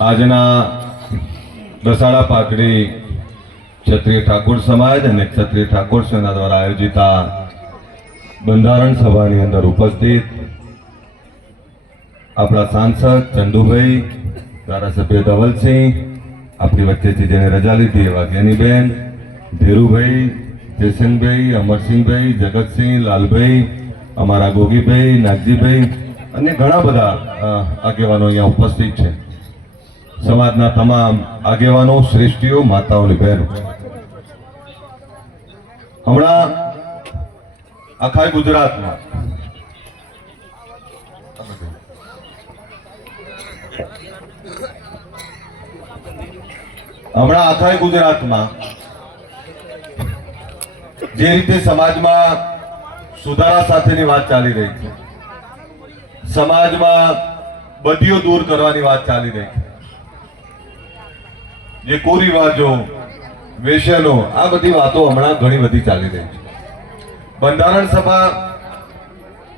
આજના દસાડા પાટડી ક્ષત્રિય ઠાકોર સમાજ અને ક્ષત્રિય ઠાકોર સેના દ્વારા આયોજિત આ બંધારણ સભાની અંદર ઉપસ્થિત આપણા સાંસદ ચંદુભાઈ, ધારાસભ્ય ધવલસિંહ, આપણી વચ્ચેથી જેને રજા લીધી એવા જ્ઞાનીબેન, ધીરુભાઈ, જયસિંહભાઈ, અમરસિંહભાઈ, જગતસિંહ, લાલભાઈ, અમારા ગોગીભાઈ, નાગજીભાઈ અને ઘણા બધા આગેવાનો અહીંયા ઉપસ્થિત છે. સમાજના તમામ આગેવાનો, શ્રેષ્ઠીઓ, માતાઓની બહેનો, હમણાં આખા ગુજરાતમાં જે રીતે સમાજમાં સુધારા સાથેની વાત ચાલી રહી છે, સમાજમાં બદીઓ દૂર કરવાની વાત ચાલી રહી છે, જે કુરિવાજો, વેશ્યનો, આ બધી વાતો હમણાં ઘણી બધી ચાલી રહી છે. બંધારણ સભા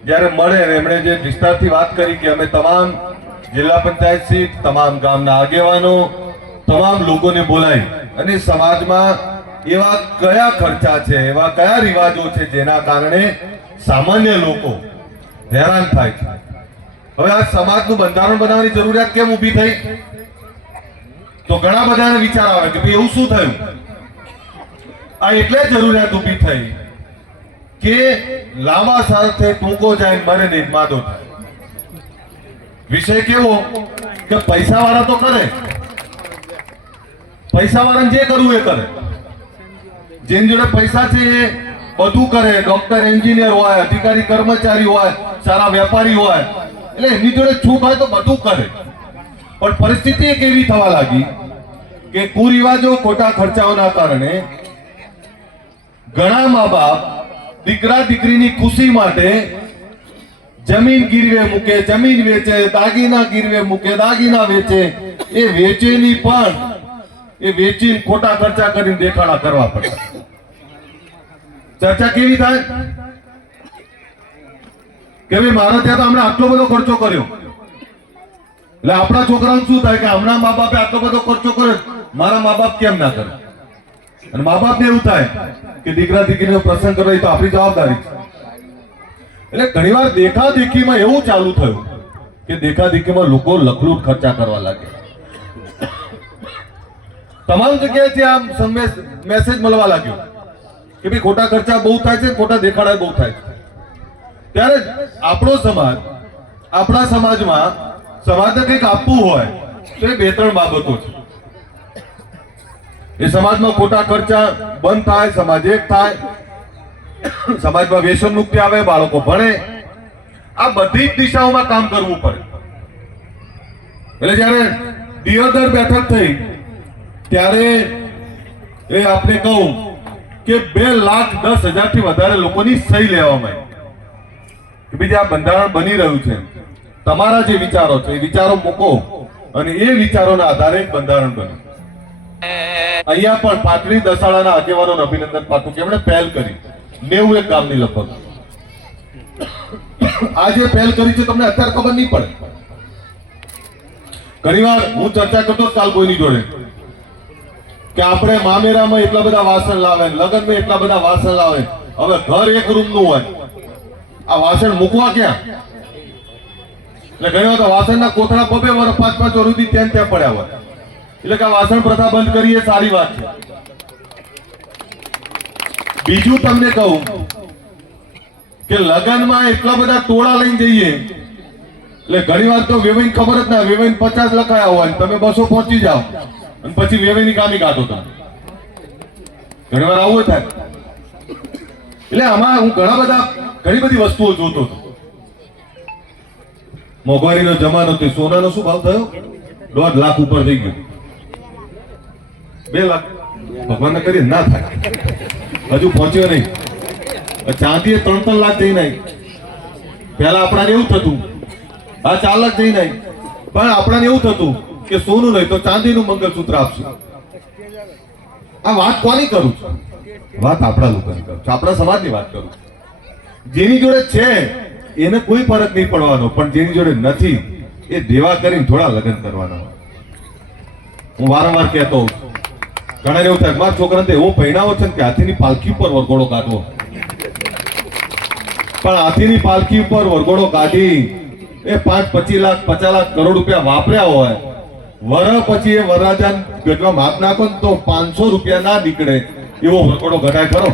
જ્યારે મળે એમણે જે વિસ્તારથી વાત કરી કે અમે તમામ જિલ્લા પંચાયત સીટ, તમામ ગામના આગેવાનો, તમામ લોકોને બોલાવી અને સમાજમાં એવા કયા ખર્ચા છે, એવા કયા રિવાજો છે જેના કારણે સામાન્ય લોકો હેરાન થાય છે. હવે આ સમાજનું બંધારણ બનાવવાની જરૂરિયાત કેમ ઊભી થઈ? તો ઘણા બધાને વિચાર આવે કે ભાઈ એવું શું થયું? આ એટલે જરૂરિયાત ઊભી થઈ કે લાંબા સાથે ટૂંકો જાય, મરે નહીં, માદો થાય. વિષય કેવો કે પૈસા વાળા તો કરે, પૈસા વાળાને જે કરવું એ કરે, જેની જોડે પૈસા છે એ બધું કરે. ડોક્ટર, એન્જિનિયર હોય, અધિકારી, કર્મચારી હોય, સારા વેપારી હોય, એટલે એમની જોડે છૂટ હોય તો બધું કરે. પણ પરિસ્થિતિ એક એવી થવા લાગી કે કુરિવાજો, ખોટા ખર્ચાઓના કારણે ઘણા મા બાપ દીકરા દીકરીની ખુશી માટે જમીન ગીરવે મૂકે, જમીન વેચે, દાગીના ગીરવે મૂકે, દાગીના વેચે. એ વેચેની પણ એ વેચીને ખોટા ખર્ચા કરીને દેખાડા કરવા પડે. ચર્ચા કેવી થાય કે ભાઈ મારા ત્યાં તો હમણાં આટલો બધો ખર્ચો કર્યો, એટલે આપણા છોકરાઓને શું થાય કે હમણાં મા બાપે આટલો બધો ખર્ચો કર્યો, મારા મા બાપ કેમ ના કરે? અને મા બાપને એવું થાય કે દીકરા દીકરીનો પ્રસંગ કરવો તો આપણી જવાબદારી છે. એટલે ઘણીવાર દેખાદેખીમાં એવું ચાલુ થયું કે દેખાદેખીમાં લોકો લખલૂટ ખર્ચા કરવા લાગે. તમામ જગ્યાએથી આમ મેસેજ મળવા લાગ્યો કે ભાઈ ખોટા ખર્ચા બહુ થાય છે, ખોટા દેખાડા બહુ થાય છે. ત્યારે આપણો સમાજ, આપણા સમાજમાં સમાજને કંઈક આપવું હોય તો એ બે ત્રણ બાબતો છે. એ સમાજમાં ખોટા ખર્ચા બંધ થાય, સમાજ એક થાય, સમાજમાં વ્યસન મુક્તિ આવે, બાળકો ભણે. આ બધી જ દિશાઓમાં કામ કરવું પડે. એટલે જયારે દિયોદર બેઠક થઈ ત્યારે એ આપણે કહું કે 2,10,000 થી વધારે લોકોની સહી લેવામાં આવી કે બીજા બંધારણ બની રહ્યું છે. તમારા જે વિચારો છે એ વિચારો મૂકો અને એ વિચારોના આધારે બંધારણ બને. અહીંયા પણ પાટડી દસાડાના આગેવાનોને અભિનંદન પાઠવું કે એમણે પહેલ કરી 91 ગામની લગભગ. આ જે પહેલ કરી છે તમને અત્યારે ખબર નહીં પડે. ઘણીવાર હું ચર્ચા કરતો કાલ કોઈની જોડે કે આપણે મામેરામાં એટલા બધા વાસણ લાવે, લગ્નમાં એટલા બધા વાસણ લાવે. હવે ઘર એક રૂમનું હોય, આ વાસણ મૂકવા ક્યાં? એટલે ઘણી વાર વાસણના કોથળા 2-2 વર્ષ 5-5 વર્ષ સુધી ત્યાં પડ્યા હોય. એટલે કે આ વાસણ પ્રથા બંધ કરીએ, સારી વાત છે. બીજું તમને કહું કે લગ્નમાં એટલા બધા ટોળા લઈને જઈએ એટલે ઘણી વાર તો વેવાઈને ખબર જ ના, વેવાઈને 50 લખાયા હોય, તમે 200 પહોંચી જાઓ અને પછી વેવાઈની કામી કાઢો તમે. ઘણી વાર આવું થાય. એટલે આમાં હું ઘણી બધી વસ્તુઓ જોતો હતો. મોંઘવારીનો જમાનો હતો, સોનાનો શું ભાવ થયો? 1.5 લાખ ઉપર થઈ ગયો. 2 લાખ ભગવાનને કરી ના થાય, હજુ પહોંચ્યો નહીં. ચાંદી 3-3 લાખ જઈ નહીં. પહેલા આપણાને એવું થતું, આ 4 લાખ જઈ નહીં, પણ આપણાને એવું થતું કે સોનું નહીં તો ચાંદીનું મંગળસૂત્ર આપશું. આ વાત કોની કરું છું? વાત આપણા લોકોની કરું છું, આપણા સમાજની વાત કરું છું. જેની જોડે છે એને કોઈ ફરક નહીં પડવાનો, પણ જેની જોડે નથી એ દેવા કરીને થોડા લગ્ન કરવાના હોય. હું વારંવાર કહેતો હોઉં છું. ઘણા એવું થાય મારા છોકરાને તો એવો પહેણાવો છે ને કે હાથીની પાલખી ઉપર વરઘોડો કાઢવો, પણ હાથીની પાલખી ઉપર વરઘોડો કાઢી એ 5-25 લાખ 50 લાખ કરોડ રૂપિયા વાપર્યા હોય, વર પછી એ વરરાજા પેટમાં માપ નાખો ને તો 500 રૂપિયા ના નીકળે એવો વરઘોડો ઘટાય ખરો?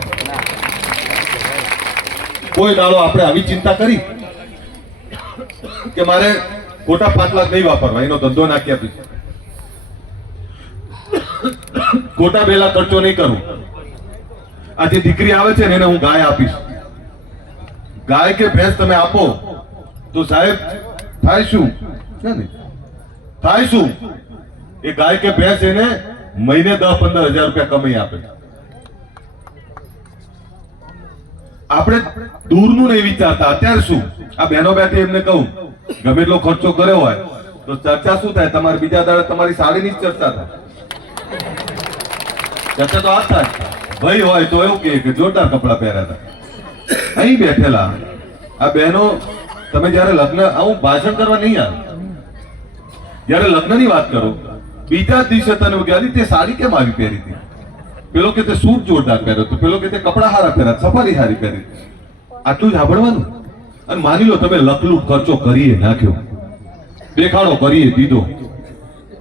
કોઈ દાડો આપણે આવી ચિંતા કરી કે મારે ખોટા 5 લાખ નહીં વાપરવા, એનો ધંધો નાખી આપીશ, ખોટા 2 લાખ ખર્ચો નહીં કરું. આ જે દીકરી આવે છે ને એને હું ગાય આપીશ, ગાય કે ભેંસ તમે આપો તો સાહેબ થાય શું? થાય શું? એ ગાય કે ભેંસ એને મહિને 10-15 હજાર રૂપિયા કમાઈ આપે. આપણે દૂરનું નહીં વિચારતા. અત્યારે શું આ બહેનો બેઠી એમને કહું ગમે એટલો ખર્ચો કર્યો હોય તો ચર્ચા શું થાય? તમારે બીજા દાડે તમારી સાડીની જ ચર્ચા થાય. ચર્ચા તો આ થાય, ભાઈ હોય તો એવું કે જોરદાર કપડા પહેર્યા હતા. અહીં બેઠેલા આ બહેનો, તમે જયારે લગ્ન, હું ભાષણ કરવા નહીં આવે, જયારે લગ્નની વાત કરો બીજા જ દિવસે તને ગયા તે સાડી કેમ આવી પહેરી હતી, પેલો કે તે સૂટ જોરદાર પહેર્યો તો, પેલો કે તે કપડા હારા પહેર્યા, સફારી હારી પહેરી. આટલું જ સાંભળવાનું. અને માની લો તમે લખલૂટ ખર્ચો કરીએ નાખ્યો, દેખાડો કરીએ દીધો,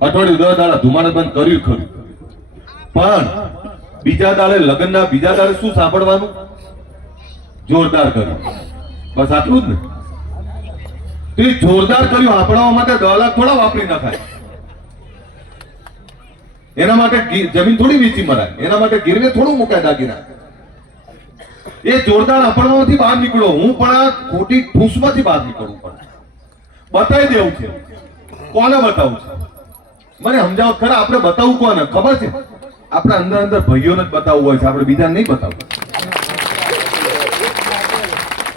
અઠવાડિયું 10 દાડા ધુમાડે બંધ કર્યું ખરું, પણ બીજા દાડે લગ્નના બીજા દાડે શું સાંભળવાનું? જોરદાર કર્યું. બસ આટલું જ ને. એ જોરદાર કર્યું આપણા માટે 10 લાખ થોડા વાપરી નાખાય. એના માટે જમીન થોડી વેચી મરાય, એના માટે ગીરવે થોડું મુકાય દાગીના. એ જોરદાર આપણામાંથી બહાર નીકળો. હું પણ આ ખોટી ઠૂસમાંથી બહાર નીકળવું પડે. બતાવી દેવું છે. કોને બતાવું છે? મને સમજાવો ખરા. આપણે બતાવવું કોને ખબર છે? આપણે અંદર અંદર ભાઈઓને જ બતાવવું હોય છે, આપણે બીજાને નહીં બતાવવું.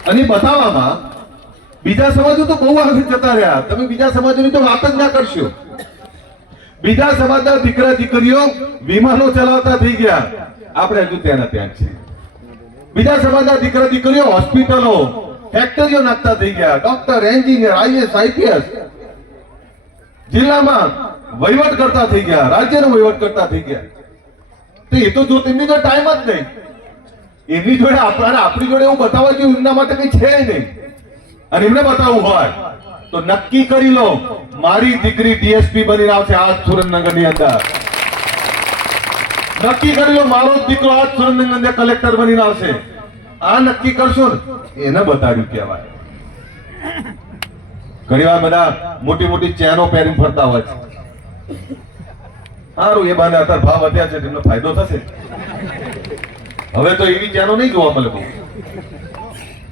અને બતાવવામાં બીજા સમાજો તો બહુ આગળ જતા રહ્યા. તમે બીજા સમાજોની તો વાત જ ના કરશો. બીજા સમાજના દીકરા દીકરીઓ વિમાનો ચલાવતા થઈ ગયા, આપણે હજુ ત્યાં ત્યાં છે. બીજા સમાજના દીકરા દીકરીઓ હોસ્પિટલો ફેક્ટરીઓ નાખતા થઈ ગયા, ડોક્ટર, એન્જિનિયર, આઈએસ, આઈપીએસ જિલ્લામાં વહીવટ કરતા થઈ ગયા, રાજ્યનો વહીવટ કરતા થઈ ગયા. તો એ તો જો તેમની તો ટાઈમ જ નહીં. એમની જોડે આપણી જોડે એવું બતાવવા જેવું એમના માટે કઈ છે નહીં. અને એમને બતાવવું હોય તો નક્કી કરી લો, મારી દીકરી ડીએસપી બની આવશે આજ સુરેન્દ્રનગર ની અંદર. નક્કી કરી લો, મારો દીકરો આજ સુરેન્દ્રનગર અંદર કલેક્ટર બની આવશે. આ નક્કી કરશો ને એને બતાવ્યું કહેવાય. ઘણી વાર બધા મોટી મોટી ચેનો પહેરીને ફરતા હોય છે. સારું, એ બાને અત્યારે ભાવ વધ્યા છે, એમનો ફાયદો થશે. હવે તો એવી ચેનો નહીં જોવા મળે બહુ.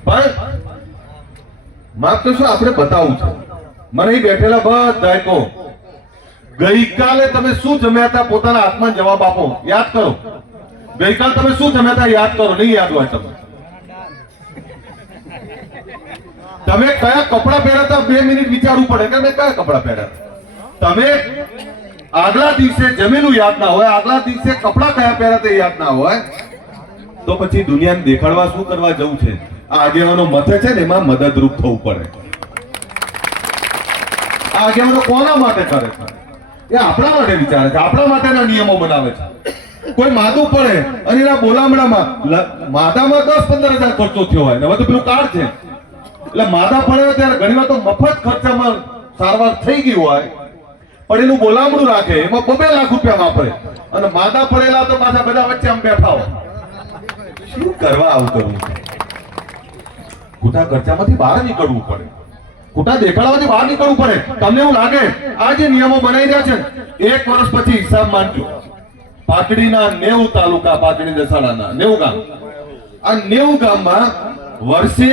પણ માફ કરશો, આપણે બતાવવું છે. મને અહીં બેઠેલા બધા કહો, ગઈકાલે તમે શું જમ્યા હતા? પોતાના આત્મા જવાબ આપો. યાદ કરો, ગઈકાલ તમે શું જમ્યા હતા? યાદ કરો. નહીં યાદ હોય તમે કયા કપડા પહેર્યા હતા? 2 મિનિટ વિચારવું પડે કે મેં કયા કપડા પહેર્યા. તમે આગલા દિવસે જમેલું યાદ ના હોય, આગલા દિવસે કપડા કયા પહેર્યા તે યાદ ના હોય, તો પછી દુનિયાને દેખાડવા શું કરવા જવું છે? આ આગેવાનો મથે છે ને એમાં મદદરૂપ થવું પડે. આ આગેવાનો કોના માટે કરે છે? એ આપણા માટે વિચારે છે, આપણા માટેના નિયમો બનાવે છે. કોઈ માદું પડે અને એના બોલામણામાં માદામાં 10-15 હજાર ખર્ચો થયો હોય, હવે તો પેલું કાર્ડ છે એટલે માદા પડે ત્યારે ઘણી વાર તો મફત ખર્ચામાં સારવાર થઈ ગઈ હોય, પણ એનું બોલામણું રાખે એમાં 2 લાખ રૂપિયા વાપરે, અને માદા પડેલા તો પાછા બધા વચ્ચે આમ બેઠા હોય. શું કરવા આવું કરવું? ખોટા ખર્ચામાંથી બહાર નીકળવું પડે, ખોટા દેખાડવાથી બહાર નીકળવું પડે. તમને એવું લાગે આ જે નિયમો બનાવી રહ્યા છે 1 વર્ષ પછી હિસાબ માંડજો. પાટડીના 90 તાલુકા, પાટડી દસાડાના 90 ગામ, આ 90 ગામમાં વર્ષે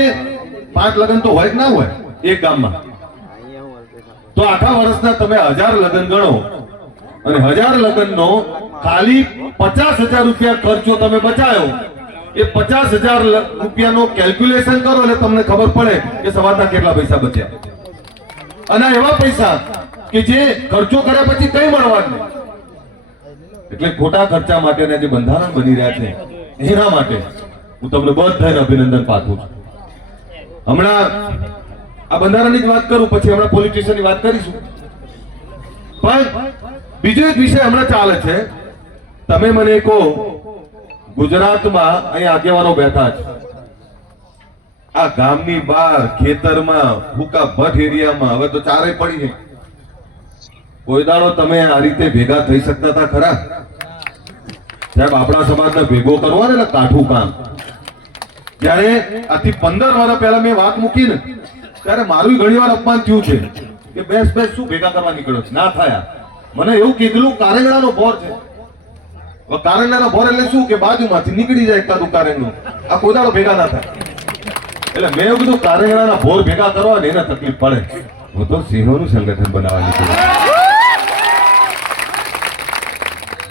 5 લગ્ન તો હોય કે ના હોય એક ગામમાં? તો આખા વર્ષના તમે 1000 લગ્ન ગણો, અને 1000 લગ્નનો ખાલી 50,000 રૂપિયા ખર્ચો તમે બચાયો. એ 50,000 રૂપિયાનો કેલ્ક્યુલેશન કરો એટલે તમને ખબર પડે કે સવારના કેટલા પૈસા બચ્યા. અને એવા પૈસા કે જે ખર્ચો કર્યા પછી કઈ મળવાનું નહીં. એટલે ખોટા ખર્ચા માટેના જે બંધારણ બની રહ્યા છે એના માટે હું તમને બધાને અભિનંદન પાઠવું છું. હમણાં આ બંધારણની જ વાત કરું, પછી હમણાં પોલિટિશિયનની વાત કરીશું. પણ બીજો એક વિષય હમણાં ચાલે છે, તમે મને કહો ગુજરાતમાં અહીં આગેવાનો બેઠા છે, આ ગામની બહાર ખેતરમાં ભૂકા ભટ્ટ એરિયામાં હવે તો ચારે પડી છે, કોઈ દાડો તમે આ રીતે ભેગા થઈ શકતા હતા ખરા? સાહેબ આપણા સમાજને ભેગો કરવો ને એટલે કાઠું કામ. જ્યારે આથી 15 વર્ષ પહેલા મેં વાત મૂકી ને ત્યારે મારું ઘણી વાર અપમાન થયું છે કે બેસ શું ભેગા કરવા નીકળ્યો છે, ના થયા. મને એવું કીધું કારેંગડાનો બોર છે. હવે કારેંગડાનો બોર એટલે શું કે બાજુમાંથી નીકળી જાય એકાદું કારેંગડું, આ કોઈ દાડો ભેગા ના થાય. એટલે મેં એવું કીધું કારેંગડાના બોર ભેગા કરવા ને એને તકલીફ પડે, હું તો સિંહોનું સંગઠન બનાવવા નીકળ્યું.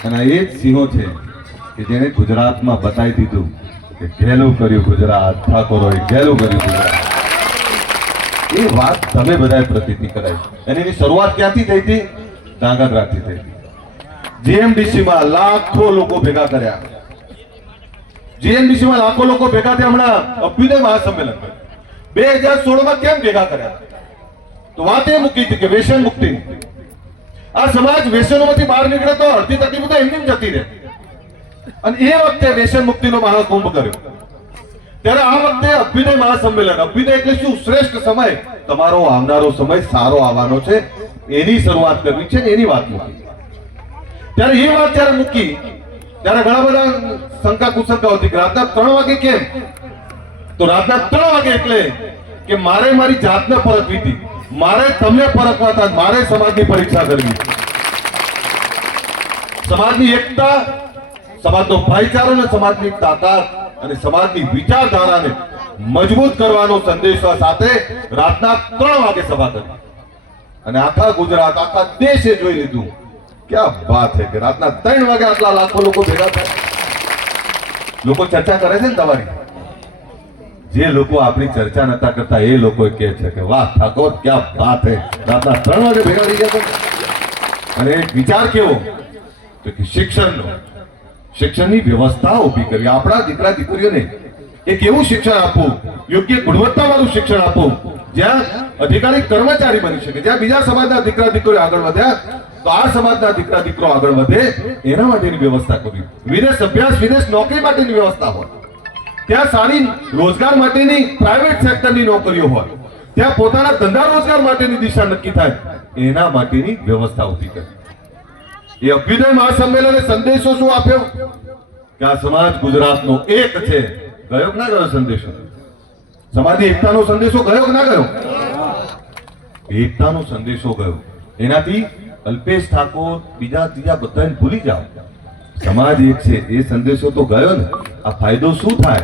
અને એ જ સિંહો છે કે જેને ગુજરાતમાં બતાવી દીધું કે ઘેલું કર્યું ગુજરાત, ઠાકોરોએ ઘેલું કર્યું ગુજરાત. એ વાત તમે બધાએ પ્રતીતિ કરાવી. અને એની શરૂઆત ક્યાંથી થઈ હતી? ધાંગધ્રાથી થઈ હતી. જીએમડીસીમાં લાખો લોકો ભેગા કર્યા. જીએમડીસીમાં લાખો લોકો ભેગા થયા. હમણાં અભ્યુદય મહાસંમેલન 2016માં કેમ ભેગા કર્યા? તો વાત એ મૂકી હતી કે વ્યસન મુક્તિ. આ સમાજ વ્યસનોમાંથી બહાર નીકળે તો અડધી તકલીફ તો એમની જતી રહે. અને એ વખતે વ્યસન મુક્તિનો મહાકુંભ કર્યો. ત્યારે આ વખતે અભ્યુદય મહાસંમેલન, અભ્યુદય એટલે શું? શ્રેષ્ઠ સમય, તમારો આવનારો સમય સારો આવવાનો છે, એની શરૂઆત કરવી છે ને એની વાત મૂકી. ત્યારે એ વાત જયારે મૂકી ત્યારે ઘણા બધા શંકા કુશંકાઓ હતી કે રાતના 3 વાગે કેમ? તો રાતના 3 વાગે એટલે કે મારે મારી જાતને પરખવી હતી, મારે તમને પરખવા હતા, મારે સમાજની પરીક્ષા કરવી, સમાજની એકતા, સમાજનો ભાઈચારો અને સમાજની તાકાત અને સમાજની વિચારધારાને મજબૂત કરવાનો સંદેશો સાથે રાતના 3 વાગે સભા કરી. અને આખા ગુજરાત, આખા દેશે જોઈ લીધું. ક્યાં વાત છે કે રાતના 3 વાગે આટલા લાખો લોકો ભેગા થાય. લોકો ચર્ચા કરે છે ને તમારી, જે લોકો આપણી ચર્ચા નતા કરતા એ લોકો કહે છે કે વાહ ઠાકોર ક્યાં વાત છે, રાતના 3 વાગે ભેગા થઈ ગયા. અને એક વિચાર કેવો તો કે શિક્ષણની વ્યવસ્થા ઊભી કરવી. આપણા દીકરા દીકરીઓને એક એવું શિક્ષણ આપવું, યોગ્ય ગુણવત્તાવાળું શિક્ષણ આપવું, જ્યાં અધિકારી કર્મચારી બની શકે. જ્યાં બીજા સમાજના દીકરા દીકરીઓ આગળ વધ્યા તો આ સમાજના દીકરા દીકરો આગળ વધે, એના માટેની વ્યવસ્થા કરવી. વિદેશ અભ્યાસ, વિદેશ નોકરી માટેની વ્યવસ્થા હોય, ત્યાં સારી રોજગાર માટેની પ્રાઇવેટ સેક્ટરની નોકરીઓ હોય, ત્યાં પોતાના ધંધા રોજગાર માટેની દિશા નક્કી થાય, એના માટેની વ્યવસ્થા ઊભી કરવી. એ અભ્યુદય મહાસંમેલને સંદેશો શું આપ્યો કે આ સમાજ ગુજરાતનો એક છે. ગયો કે ના ગયો સંદેશો? સમાજની એકતાનો સંદેશો ગયો કે ના ગયો? એકતાનો સંદેશો ગયો. એનાથી અલ્પેશ ઠાકોર બીજા ત્રીજા બધાને ભૂલી જાઓ, સમાજ એક છે, એ સંદેશો તો ગયો ને. આ ફાયદો શું થાય?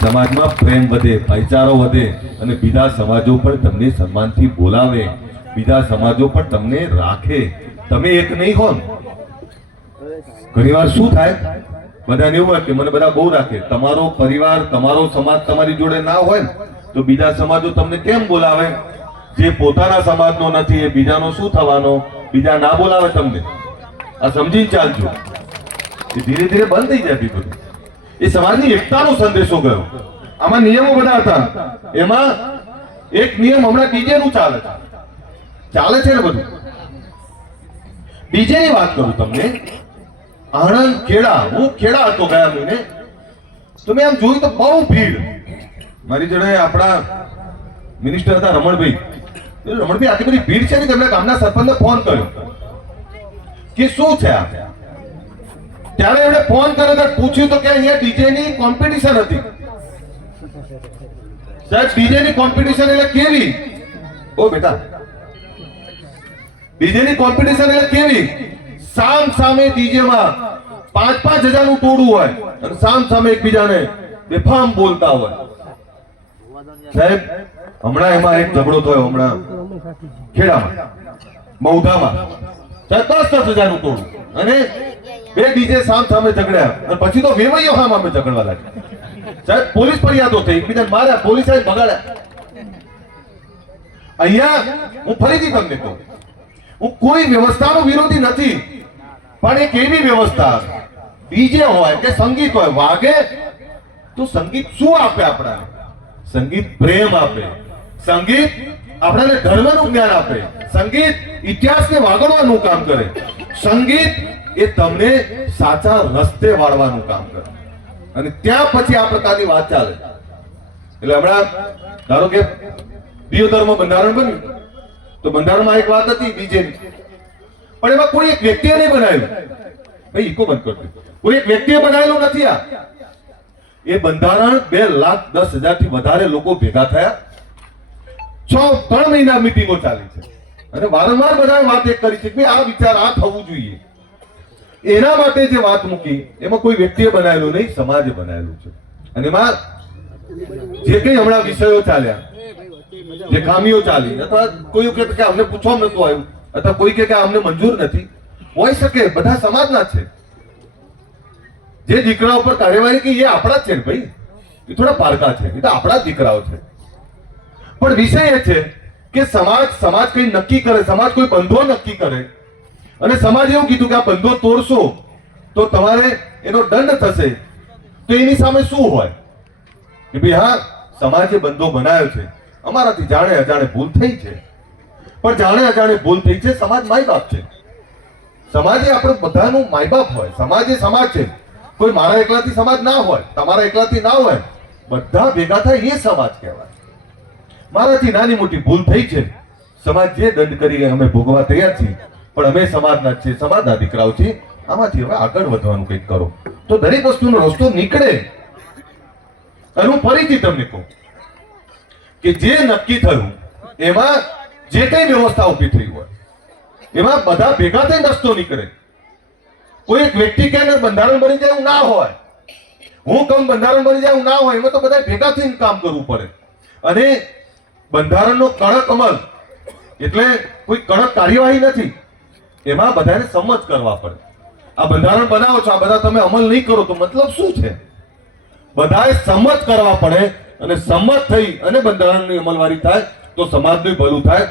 સમાજમાં પ્રેમ વધે, ભાઈચારો વધે અને બીજા સમાજો પણ તમને સન્માનથી બોલાવે, બીજા સમાજો પણ તમને રાખે. તમે એક નહીં હો. ઘણી વાર શું થાય, બધાને એવું હોય કે મને બધા બહુ રાખે. તમારો પરિવાર, તમારો સમાજ તમારી જોડે ના હોય ને તો બીજા સમાજો તમને કેમ બોલાવે? જે પોતાના સમાજનો નથી એ બીજાનો શું થવાનો? બીજા ના બોલાવે તમને. આ સમજીને ચાલજો. એ ધીરે ધીરે બંધ થઈ જાય બધું. એ સમાજની એકતાનો સંદેશો ગયો. આમાં નિયમો બધા હતા. એમાં એક નિયમ હમણાં ડીજે નું ચાલે છે ને બધું. ડીજે ની વાત કરું તમને. આણંદ, ખેડા, હું ખેડા હતો ગયા મહિને, તો મેં આમ જોયું તો બહુ ભીડ. મારી જોડે આપણા મિનિસ્ટર હતા રમણભાઈ. રમણભાઈ આટલી બધી ભીડ છે ને, તેમણે ગામના સરપંચને ફોન કર્યો કે શું છે આ. ત્યારે એમણે ફોન કર્યો તો પૂછ્યું તો કે અહીંયા ડીજે ની કોમ્પિટિશન હતી. સાહેબ ડીજે ની કોમ્પિટિશન એટલે કેવી? ઓ બેટા, ડીજે ની કોમ્પિટિશન એટલે કેવી? સામ સામે ડીજે માં 5,000 નું ટોળું હોય અને સામ સામે એકબીજાને બેફામ બોલતા હોય. સાહેબ હમણાં એમાં એક ઝઘડો થયો, હમણાં ખેડામાં, મૌધામાં. સાહેબ 10,000 નું ટોળું અને 2 ડીજે સામ સામે ઝઘડ્યા અને પછી તો વેવાઈઓ સામે ઝઘડવા લાગ્યા. સાહેબ પોલીસ ફરિયાદો થઈ, એકબીજાને માર્યા, પોલીસે ભગાડ્યા. અહીંયા હું ફરીથી તમને કહું, હું કોઈ વ્યવસ્થાનો વિરોધી નથી, પણ એક એવી વ્યવસ્થા, ડીજે હોય કે સંગીત હોય, વાગે તો સંગીત શું આપે? આપણા સંગીત પ્રેમ આપે, સંગીત આપણાને ધર્મનું જ્ઞાન આપે, સંગીત ઇતિહાસને વાગડવાનું કામ કરે, સંગીત એ તમને સાચા રસ્તે વાળવાનું કામ કરે, અને ત્યાં પછી આ પ્રકારની વાત ચાલે. એટલે હમણાં ધારો કે દિયોદરનું બંધારણ બન્યું, તો બંધારણમાં એક વાત હતી બીજેની, પણ એમાં કોઈ એક વ્યક્તિએ નહીં બનાવ્યું. ભાઈ ઈકો બંધ કરજો, કોઈ એક વ્યક્તિએ બનાવેલું નથી. આ એ બંધારણ 2,10,000 થી વધારે લોકો ભેગા થયા, 3 મહિના મીટિંગો ચાલી છે, અને વારંવાર બધાએ વાત એક કરી છે કે આ વિચાર આ થવું જોઈએ. એના માટે જે વાત મૂકી એમાં કોઈ વ્યક્તિએ બનાવેલું નહીં, સમાજે બનાવેલું છે. અને એમાં જે કઈ હમણાં વિષયો ચાલ્યા, જે ખામીઓ ચાલી, અથવા કોઈ કહે કે અમને પૂછવામાં નતું આવ્યું, અથવા કોઈ કહે કે અમને મંજૂર નથી, હોઈ શકે. બધા સમાજના છે. જે દીકરા ઉપર કાર્યવાહી કે એ આપણા જ છે ને ભાઈ, એ થોડા પારકા છે, એ તો આપણા જ દીકરાઓ છે. પણ વિષય એ છે કે સમાજ કઈ નક્કી કરે, સમાજ કોઈ બંધો નક્કી કરે, અને સમાજ એવું કીધું કે આ બંધો તોડશો તો તમારે એનો દંડ થશે. તો એની સામે શું હોય કે ભાઈ હા, સમાજે બંધો બનાવ્યો છે, અમારાથી જાણે અજાણે ભૂલ થઈ છે, પણ જાણે અજાણે ભૂલ થઈ છે. સમાજ માય બાપ છે, સમાજે આપણે બધાનું માય બાપ હોય. સમાજ એ સમાજ છે, કોઈ મારા એકલાથી સમાજ ના હોય, તમારા એકલાથી ના હોય, બધા ભેગા થાય એ સમાજ કહેવાય. મારાથી નાની મોટી ભૂલ થઈ છે, સમાજ જે દંડ કરી અમે ભોગવા તૈયાર છીએ, પણ અમે સમાજના જ છીએ, સમાજના દીકરાઓ છીએ, આમાંથી હવે આગળ વધવાનું કંઈક કરો તો દરેક વસ્તુનો રસ્તો નીકળે. અને હું ફરીથી તમને કહું કે જે નક્કી થયું એમાં જે કઈ વ્યવસ્થા ઉભી થઈ હોય એમાં બધા ભેગા થઈને રસ્તો નીકળે. કોઈ એક વ્યક્તિ કે બંધારણ બની જાય એવું ના હોય, હું કહું બંધારણ બની જાય એવું ના હોય. એમાં તો બધા ભેગા થઈને કામ કરવું પડે. અને બંધારણનો કડક અમલ એટલે કોઈ કડક કાર્યવાહી નથી, એમાં બધાને સંમત કરવા પડે. આ બંધારણ બનાવો છો, આ બધા તમે અમલ નહીં કરો તો મતલબ શું છે? બધાએ સંમત કરવા પડે, અને સંમત થઈ અને બંધારણની અમલવારી થાય તો સમાજનું ભલું થાય.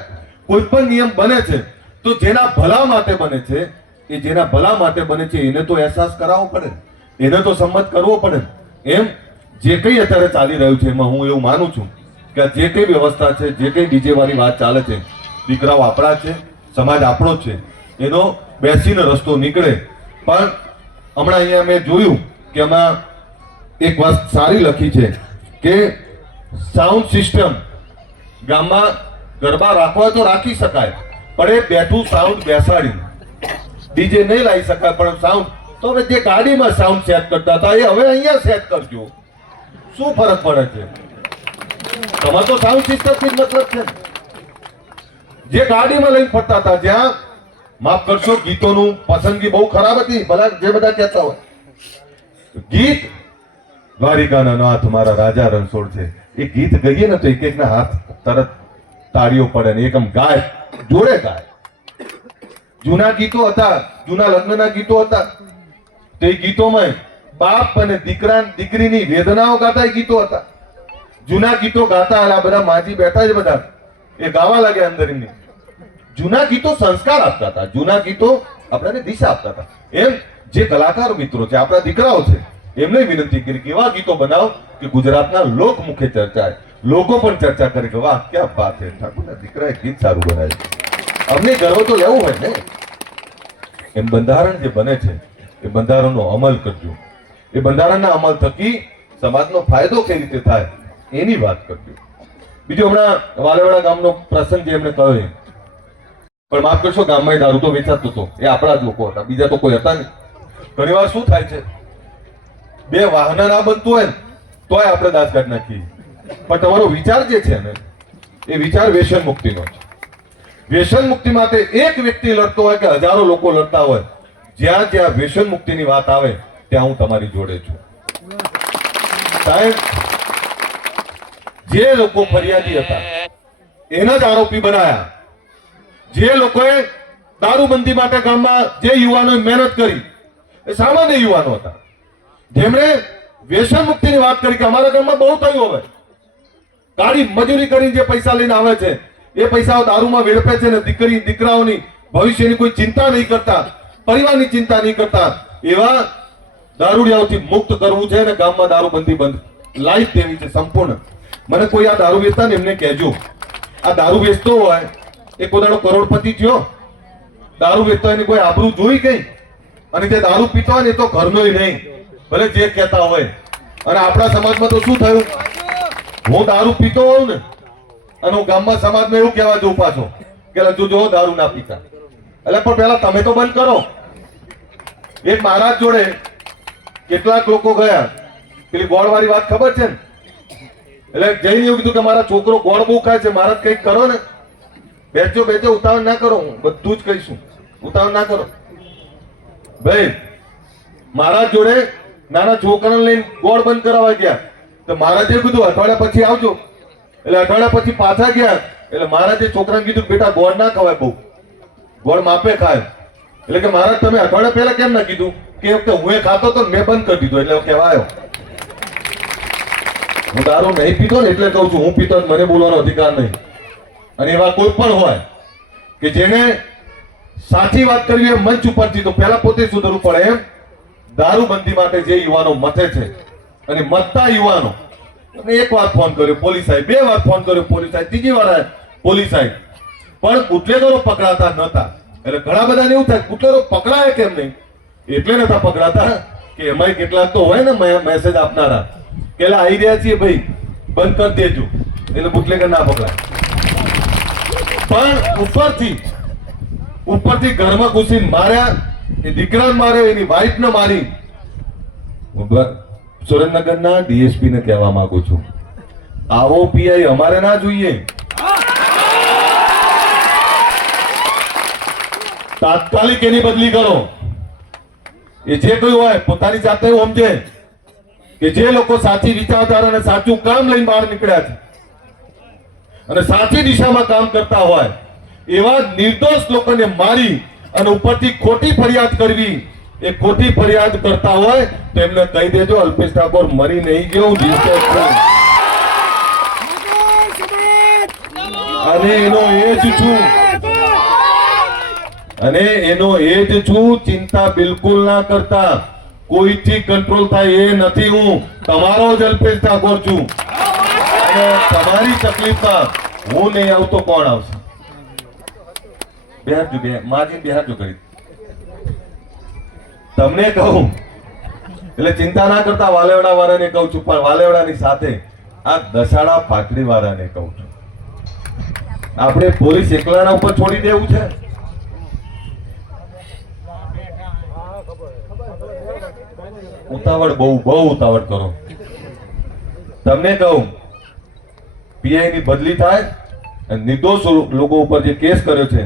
કોઈ પણ નિયમ બને છે તો જેના ભલા માટે બને છે, એ જેના ભલા માટે બને છે એને તો અહેસાસ કરાવવો પડે, એને તો સંમત કરવો પડે. એમ જે કંઈ અત્યારે ચાલી રહ્યું છે એમાં હું એવું માનું છું કે આ જે કંઈ વ્યવસ્થા છે, જે કંઈ ડીજે વાળી વાત ચાલે છે, દીકરાઓ આપણા છે, સમાજ આપણો જ છે, એનો બેસીને રસ્તો નીકળે. પણ હમણાં અહીંયા મેં જોયું કે આમાં એક વાત સારી લખી છે કે સાઉન્ડ સિસ્ટમ ગામમાં ગરબા રાખવા તો રાખી શકાય, પણ એ બેઠું સાઉન્ડ બેસાડી ડીજે નહીં લાવી શકાય. પણ સાઉન્ડ તો હવે જે ગાડીમાં સાઉન્ડ સેટ કરતા હતા એ હવે અહીંયા સેટ કરજો, શું ફરક પડે છે? તમારે તો સાઉન્ડ સિસ્ટમથી જ મતલબ છે. જે ગાડીમાં લઈને ફરતા હતા, જ્યાં માફ કરશો ગીતોનું પસંદગી બહુ ખરાબ હતી, ભલા જે બધા કહેતા હોય ગીત દ્વારિકાના નાથ મારા રાજા રણછોડ છે, એ ગીત ગઈએ ને તો એક એકના હાથ તરત તાળીઓ પડે ને એકમ ગાય, જોડે ગાય. જૂના ગીતો હતા, જૂના લગ્નના ગીતો હતા, તે ગીતોમાં બાપ અને દીકરીની વેદનાઓ ગાતા ગીતો હતા. જૂના ગીતો ગાતા આ બધા માજી બેઠા છે બધા, એ ગાવા લાગ્યા અંદર એમની. જૂના ગીતો સંસ્કાર આપતા હતા, જૂના ગીતો આપણને દિશા આપતા હતા. એમ જે કલાકાર મિત્રો છે, આપણા દીકરાઓ છે, એમને વિનંતી કરી કે એવા ગીતો બનાવો કે ગુજરાતના લોકમુખે ચર્ચા, લોકો પણ ચર્ચા કરે કે વાહ ક્યાં વાત છે, ઠાકોરના દીકરાએ ગીત સારું બનાવ્યું. અમને ગર્વ તો લેવું હોય ને. એમ બંધારણ જે બને છે એ બંધારણનો અમલ કરજો, એ બંધારણના અમલ થકી સમાજનો ફાયદો કઈ રીતે થાય એની વાત કરજો. બીજું હમણાં વાલેવાડા ગામનો પ્રસંગ જે એમને કહ્યો, પણ માફ કરશો ગામમાં દારૂ તો વેચાતો હતો, એ આપણા જ લોકો હતા, બીજા તો કોઈ હતા નહીં. ઘણી વાર શું થાય છે, બે વાહન ના બનતું હોય ને તોય આપણે દાંત કાઢી નાખીએ, પણ તમારો વિચાર જે છે ને એ વિચાર વ્યસન મુક્તિનો છે. વ્યસન મુક્તિ માટે એક વ્યક્તિ લડતો હોય કે હજારો લોકો લડતા હોય, જ્યાં જ્યાં વ્યસન મુક્તિની વાત આવે ત્યાં હું તમારી જોડે છું. સાહેબ, જે લોકો ફરિયાદી હતા એના જ આરોપી બનાયા. જે લોકોએ દારૂબંધી માટે ગામમાં જે યુવાનોએ મહેનત કરી એ સામાન્ય યુવાનો હતા, જેમણે વ્યસન મુક્તિની વાત કરી કે અમારા ગામમાં બહુ થયું, હવે ગાડી મજૂરી કરીને જે પૈસા લઈને આવે છે એ પૈસાઓ દારૂમાં વેડફે છે ને દીકરાઓની ભવિષ્યની કોઈ ચિંતા નહીં કરતા, પરિવારની ચિંતા નહીં કરતા. એવા દારૂડિયાઓથી મુક્ત કરવું છે અને ગામમાં દારૂબંધી બંધ લાવી દેવી છે સંપૂર્ણ. મને કોઈ આ દારૂ વેચતા ને એમને કહેજો આ દારૂ વેચતો હોય એ પોતાનો કરોડપતિ થયો? દારૂ વેચતો એની કોઈ આબરૂ જોઈ ગઈ? અને જે દારૂ પીતો હોય ને એ તો ઘરનોય નહીં, ભલે જે કહેતા હોય. અને આપણા સમાજમાં તો શું થયું? હું દારૂ પીતો હોઉં ને અને હું ગામમાં સમાજમાં એવું કહેવા જઉં પાછો કે જો દારૂ ના પીતા. એટલે પણ પેલા તમે તો બંધ કરો. એક મહારાજ જોડે કેટલાક લોકો ગયા, પેલી ગોળ વાળી વાત ખબર છે ને? એટલે જઈને એવું કીધું કે મારા છોકરો ગોળ બહુ ખાય છે, મહારાજ કંઈક કરો ને. બેસો બેસો, ઉતાવળ ના કરો, હું બધું જ કહીશું, ઉતાવળ ના કરો. ભાઈ મહારાજ જોડે નાના છોકરાને લઈને ગોળ બંધ કરાવવા ગયા તો મહારાજે કીધું અઠવાડિયા પછી આવજો. એટલે અઠવાડિયા પછી પાછા ગયા એટલે મહારાજે છોકરાને કીધું બેટા ગોળ ના ખવાય, બહુ ગોળ માપે ખાય. એટલે કે મહારાજ તમે અઠવાડિયા પહેલા કેમ ના કીધું? કે વખતે હું ખાતો તો મેં બંધ કરી દીધો. એટલે કહેવા આવ્યો હું દારૂ નહીં પીતો ને એટલે કહું છું, હું પીતો મને બોલવાનો અધિકાર નહીં. અને એવા કોઈ પણ હોય કે જેને સાચી વાત કરવી એ મંચ ઉપરથી તો પહેલા પોતે સુધરવું પડે. એમ દારૂબંધી માટે જે યુવાનો મથે છે અને મતતા યુવાનો, એક વાર ફોન કર્યો પોલીસ સાહેબ, બે વાર ફોન કર્યો પોલીસ સાહેબ, ત્રીજી વાર પોલીસ સાહેબ, પણ બુટલેગરો પકડાતા નતા. એટલે ઘણા બધાને એવું થાય બુટલેગરો પકડાય કેમ નહીં? એટલે નતા પકડાતા કે એમાં કેટલાક તો હોય ને મેસેજ આપનારા કે આવી રહ્યા છીએ ભાઈ બંધ કરી દેજો, એટલે બુટલેગર ના પકડાય. પણ ઉપરથી ઘરમાં ઘૂસીને માર્યા, એ દીકરાને માર્યો, એની વાઈફ ને મારી. સુરેન્દ્રનગરના ડીએસપી ને કહેવા માંગુ છું, આવો પીઆઈ અમારે ના જોઈએ. તાત્કાલિક એની બદલી કરો. એ જે કોઈ હોય પોતાની જાતે સમજે કે જે લોકો સાચી વિચારધારા અને સાચું કામ લઈને બહાર નીકળ્યા છે અને સાચી દિશામાં કામ કરતા હોય એવા નિર્દોષ લોકોને મારી અને ઉપરથી ખોટી ફરિયાદ કરવી, એ ખોટી ફરિયાદ કરતા હોય તો એમને કહી દેજો અલ્પેશ ઠાકોર મરી નહીં ગયો, હું જીવતો છું અને એનો એ જ છું, અને એનો એ જ છું. ચિંતા બિલકુલ ના કરતા, કોઈથી કંટ્રોલ થાય એ નથી. હું તમારો જ અલ્પેશ ઠાકોર છું અને તમારી તકલીફમાં હું નહીં આવતો કોણ આવશે? માજી બિહારજો કરી તમને કહું. એટલે ચિંતા ના કરતા વાલેવડા વાળાને કહું છું, પણ વાલેવડાની સાથે આ દસાડા પાટડી વાળાને કહું છું, આપણે પોલીસ એકલાના ઉપર છોડી દેવું છે? ઉતાવળ બહુ ઉતાવળ કરો. તમને કહું પીઆઈ ની બદલી થાય અને નિર્દોષ લોકો ઉપર જે કેસ કર્યો છે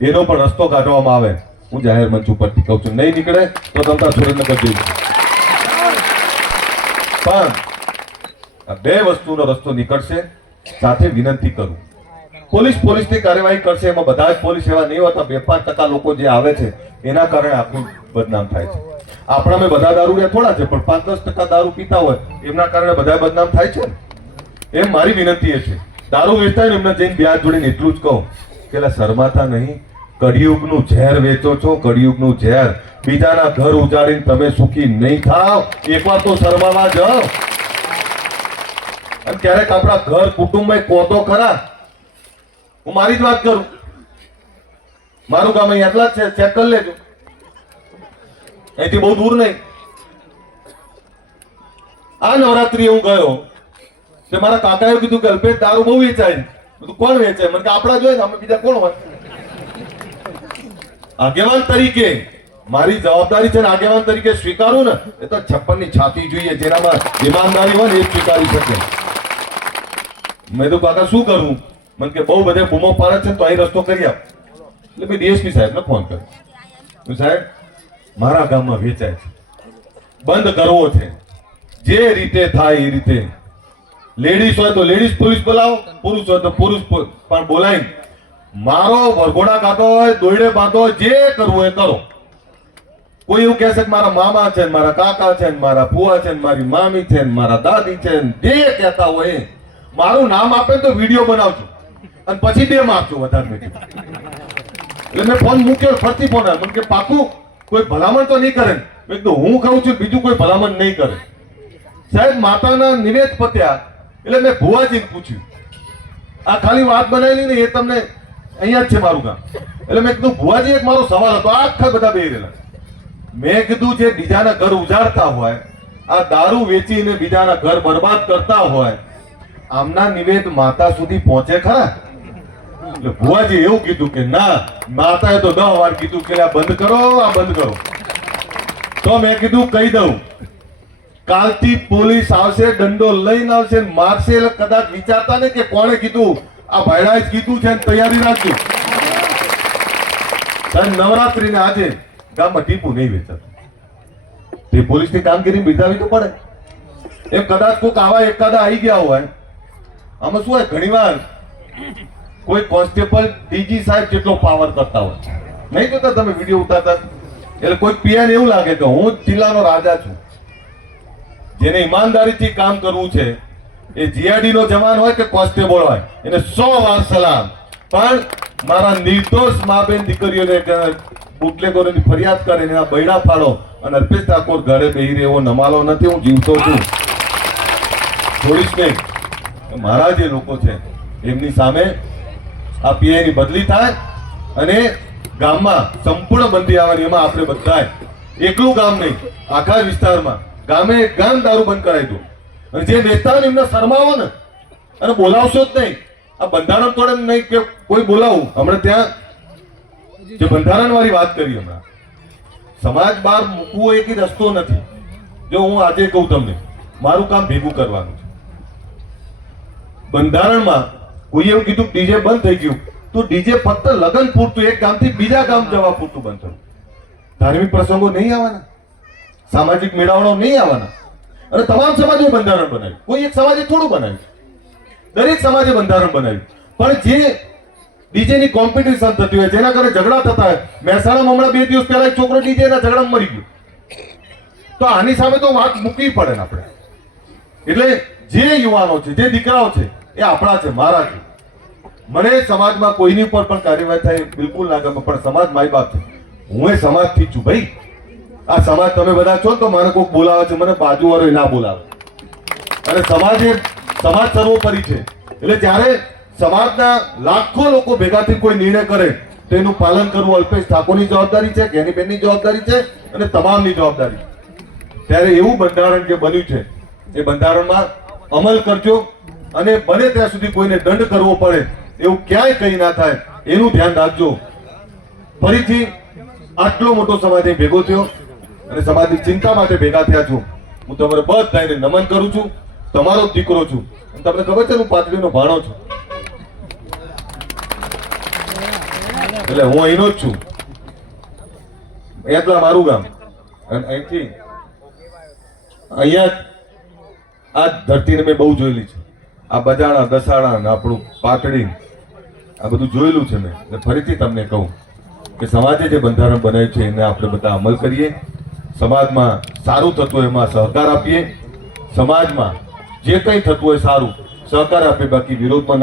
એનો પણ રસ્તો કાઢવામાં આવે. હું જાહેર મંચ ઉપરથી કહું છું, નહીં નીકળે તો તમતા સુરેન્દ્રનગર જઈશ. પણ આ બે વસ્તુનો રસ્તો નીકળશે. સાથે વિનંતી કરું, પોલીસની કાર્યવાહી કરશે, એમાં બધા જ પોલીસ એવા નહીં હોતા. 2-5% લોકો જે આવે છે એના કારણે આખું બદનામ થાય છે. આપણામાં બધા દારૂડિયા થોડા છે, પણ 5-10% દારૂ પીતા હોય એમના કારણે બધા બદનામ થાય છે. એમ મારી વિનંતી એ છે, દારૂ વેચતા હોય ને એમને જઈને બે હાથ જોડીને એટલું જ કહું કે શરમાતા નહીં, કળિયુગનું ઝેર વેચો છો, કળિયુગનું ઝેર. બીજાના ઘર ઉજાડીને તમે સુખી નહીં થાવ. એકવાર તો શરમાવા જાઓ. અને ક્યારેક આપણા ઘર કુટુંબમાં કોતો ખરા. હું મારી જ વાત કરું, મારું ગામ અહીં એટલા જ છે, ચેક કરી લેજો, અહીંથી બહુ દૂર નહીં. આ નવરાત્રી હું ગયો તે મારા કાકાએ કીધું કે અલ્પેશ દારૂ બહુ વેચાય. બધું કોણ વેચે? મને કે આપણા જોઈએ, અમે બીજા કોણ હોય? આગેવાન તરીકે મારી જવાબદારી છે ને, આગેવાન તરીકે સ્વીકારું ને એ તો 56 ની છાતી જોઈએ, જેનામાં ઈમાનદારી હોય ને એ સ્વીકારી શકે. મેં તો કાકા શું કરવું? મને કે બહુ બધે બૂમો પાડે છે તો અહીં રસ્તો કરી આપ. એટલે મેં ડીએસપી સાહેબને ફોન કર્યો, સાહેબ મારા ગામમાં વેચાય છે, બંધ કરવો છે, જે રીતે થાય એ રીતે. લેડીઝ હોય તો લેડીઝ પોલીસ બોલાવો, પુરુષ હોય તો પુરુષ પણ બોલાવી મારો વરઘોડા કાઢો હોય, દોયડે બાંધો હોય, જે કરવું એ કરો. કોઈ એવું કહેશે કે મારા મામા છે, મારા કાકા છે, મારા ફુવા છે, મારી મામી છે, મારા દાદી છે, જે કહેતા હોય મારું નામ આપે તો વિડીયો બનાવજો અને પછી બે આપજો વધારે. એટલે મેં ફોન મૂક્યો, ફરતી ફોન આવ્યો, મને કે પાકું કોઈ ભલામણ તો નહીં કરે? મેં કીધું હું કહું છું બીજું કોઈ ભલામણ નહીં કરે. સાહેબ માતાના નિવેદ પત્યા એટલે મેં ભુવાજીને પૂછ્યું આ ખાલી વાત બનાવેલી ને એ તમને અહીંયા જ છે મારું ગામ. એટલે મેં કીધું ભુવાજી એક મારો સવાલ હતો, આખા બધા બેહી રહેલા. મેં કીધું જે બીજાના ઘર ઉજાડતા હોય, આ દારૂ વેચીને બીજાના ઘર બરબાદ કરતા હોય, આમના નિવેદ માતા સુધી પહોંચે ખરા? એટલે ભુવાજી એવું કીધું કે ના, માતાએ તો 10 વાર કીધું કે આ બંધ કરો, આ બંધ કરો. તો મેં કીધું કહી દઉં, કાલથી પોલીસ આવશે, દંડો લઈને આવશે, મારશે. એટલે કદાચ વિચારતા ને કે કોણે કીધું, આ ભાઈડાએ જ કીધું છે, તૈયારી રાખજો. નવરાત્રીને આજે ગામમાં ટીપું નહીં વેચાતું. તે પોલીસની કામગીરી બિરદાવી તો પડે. એમ કદાચ કોઈક આવા એકાદા આવી ગયા હોય, આમાં શું હોય, ઘણીવાર કોઈ કોન્સ્ટેબલ ડીજી સાહેબ જેટલો પાવર કરતા હોય, નહીં જોતા તમે વિડીયો ઉતારતા? એટલે કોઈ પીએન એવું લાગે કે હું જ જિલ્લાનો રાજા છું. જેને ઈમાનદારીથી કામ કરવું છે, એ જીઆરડી નો જવાન હોય કે કોન્સ્ટેબલ હોય, એને 100 વાર સલામ. પણ મારા નિર્દોષ મા બેન દીકરીઓને બુટલેગોરોની ફરિયાદ કરે, એના બૈડા ફાડો અને અલ્પેશ ઠાકોર ઘરે બેહી રહ્યો નમાલો નથી. હું જીવતો છું, છોડીશ નહીં. મારા જે લોકો છે એમની સામે આ પીઆઈની બદલી થાય અને ગામમાં સંપૂર્ણ બંધી આવવાની. એમાં આપણે બધા એકલું ગામ નહીં, આખા વિસ્તારમાં ગામે ગામ દારૂ બંધ કરાવી દો. અને જે નેતા એમને શરમાવો ને અને બોલાવશો જ નહીં. આ બંધારણ તોડે નહીં કે કોઈ બોલાવું. હમણાં ત્યાં જે બંધારણ વાળી વાત કરી, હમણાં સમાજ બહાર મૂકવો એક રસ્તો નથી. જો હું આજે કહું તમને, મારું કામ ભેગું કરવાનું છે. બંધારણમાં કોઈ એવું કીધું ડીજે બંધ થઈ ગયું, તો ડીજે ફક્ત લગન પૂરતું, એક ગામથી બીજા ગામ જવા પૂરતું બંધ થયું. ધાર્મિક પ્રસંગો નહીં આવવાના, સામાજિક મેળાવડો નહીં આવવાના. અને તમામ સમાજે બંધારણ બનાવ્યું. કોઈ એક સમાજે થોડું બનાવ્યું, દરેક સમાજે બંધારણ બનાવ્યું. પણ જે ડીજે ની કોમ્પિટિશન થતી હોય, જેના કારણે ઝઘડા થતા હોય, મહેસાણામાં હમણાં 2 દિવસ પહેલા એક છોકરો ડીજે ના ઝઘડામાં મરી ગયો. તો આની સામે તો વાત મૂકવી પડે ને આપણે. એટલે જે યુવાનો છે, જે દીકરાઓ છે, એ આપણા છે, મારા છે. મને સમાજમાં કોઈની ઉપર પણ કાર્યવાહી થાય બિલકુલ ના ગમે, પણ સમાજ મારી બાપ છે. હું એ સમાજથી છું ભાઈ. આ સમાજ તમે બધા છો તો મને કોઈક બોલાવે છે, મને બાજુવાળો ના બોલાવે. અને સમાજ સર્વોપરી છે. એટલે જ્યારે સમાજના લાખો લોકો ભેગાથી કોઈ નિર્ણય કરે તો એનું પાલન કરવું અલ્પેશ ઠાકોરની જવાબદારી છે, જ્ઞાનીબેનની જવાબદારી છે અને તમામની જવાબદારી. ત્યારે એવું બંધારણ જે બન્યું છે એ બંધારણમાં અમલ કરજો અને બને ત્યાં સુધી કોઈને દંડ કરવો પડે એવું ક્યાંય કઈ ના થાય એનું ધ્યાન રાખજો. ફરીથી આટલો મોટો સમાજ ભેગો થયો અને સમાજની ચિંતા માટે ભેગા થયા છું. હું તમારે બધાને નમન કરું છું. તમારો દીકરો છું. તમને ખબર છે હું પાટડીનો ભાણો છું, એટલે હું અહીંનો જ છું. અહીંયા મારું ગામ. અને અહીંથી અહીંયા આ ધરતીને મેં બહુ જોયેલી છે. આ બજાણા, દસાણા, આપણું પાટડી, આ બધું જોયેલું છે મેં. ફરીથી તમને કહું કે સમાજે જે બંધારણ બનાવ્યું છે એને આપણે બધા અમલ કરીએ. સમાજમાં સારું થતું હોય એમાં સહકાર આપીએ. સમાજમાં જે કંઈ થતું હોય સારું સહકાર આપીએ, બાકી વિરોધમાં